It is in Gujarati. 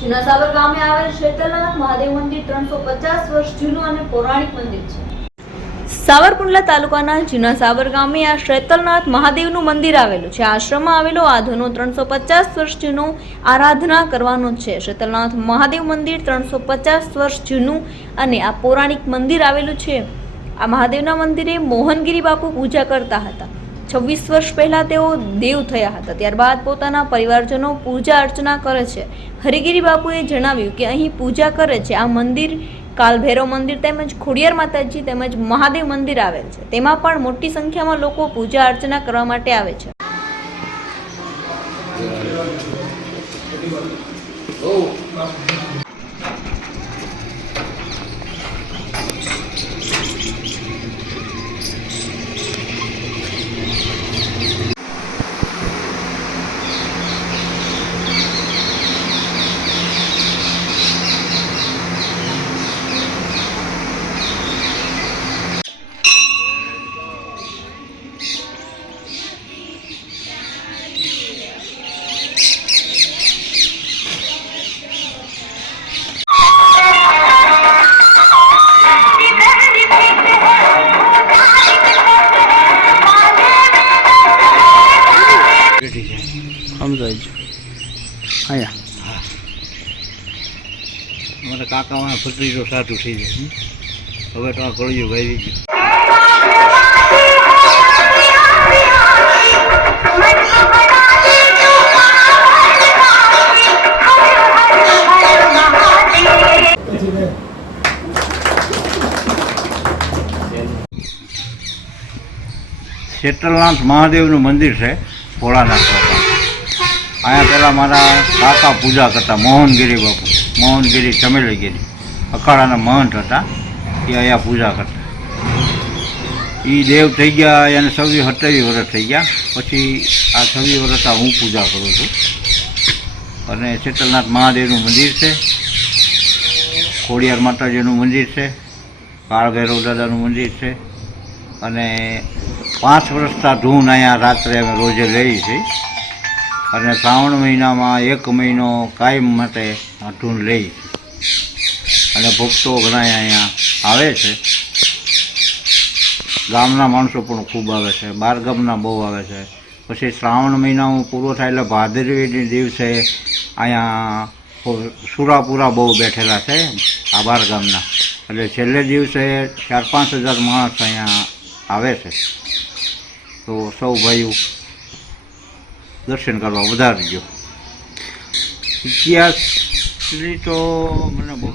જૂના સાબર ગામે આવેલ શેતલનાથ મહાદેવ મંદિર ત્રણસો પચાસ વર્ષ જૂનું અને પૌરાણિક મંદિર છે. સાવરકુંડલા તાલુકાના જૂના સાબર ગામે આ શેતલનાથ મહાદેવનું મંદિર આવેલું છે. આશ્રમમાં આવેલો આધોનો ત્રણસો પચાસ વર્ષ જૂનો આરાધના કરવાનો છે. શેતલનાથ મહાદેવ મંદિર ત્રણસો પચાસ વર્ષ જૂનું અને આ પૌરાણિક મંદિર આવેલું છે. આ મહાદેવના મંદિરે મોહનગીરી બાપુ પૂજા કરતા હતા. છવ્વીસ વર્ષ પહેલાં તેઓ દેવ થયા હતા. ત્યારબાદ પોતાના પરિવારજનો પૂજા અર્ચના કરે છે. હરિગીરી બાપુએ જણાવ્યું કે અહીં પૂજા કરે છે. આ મંદિર કાલભૈરવ મંદિર તેમજ ખોડિયાર માતાજી તેમજ મહાદેવ મંદિર આવેલ છે. તેમાં પણ મોટી સંખ્યામાં લોકો પૂજા અર્ચના કરવા માટે આવે છે. સમજાય અહીંયા. અમારા કાકામાં જો સાચું થઈ જાય હવે તો આ કળિયુગ આવી ગયું. શેતલનાથ મહાદેવનું મંદિર છે ભોળાનાથ અહીંયા પહેલાં મારા કાકા પૂજા કરતા, મોહનગીરી બાપુ. મોહનગીરી ચમેલીગીરી. અખાડાના મહંત હતા. એ અહીંયા પૂજા કરતા. એ દેવ થઈ ગયા, એને છવ્વીસ સત્તાવીસ વર્ષ થઈ ગયા. પછી આ છવ્વીસ વર્ષ હું પૂજા કરું છું. અને શીતલનાથ મહાદેવનું મંદિર છે. ખોડિયાર માતાજીનું મંદિર છે. કાળભૈરવ દાદાનું મંદિર છે. અને પાંચ વર્ષતા ધૂન અહીંયા રાત્રે અમે રોજે લઈએ છીએ અને શ્રાવણ મહિનામાં એક મહિનો કાયમ માટે અઠું લે અને ભક્તો ઘણા અહીંયા આવે છે. ગામના માણસો પણ ખૂબ આવે છે, બાર ગામના બહુ આવે છે. પછી શ્રાવણ મહિનામાં પૂરો થાય એટલે ભાદરવીની દિવસે અહીંયા સુરાપુરા બહુ બેઠેલા છે આ બાર ગામના. એટલે છેલ્લે દિવસે ચાર પાંચ હજાર માણસ અહીંયા આવે છે. તો સૌ ભાઈઓ દર્શન કરવા વધારજો. ઇતિહાસની તો મને બહુ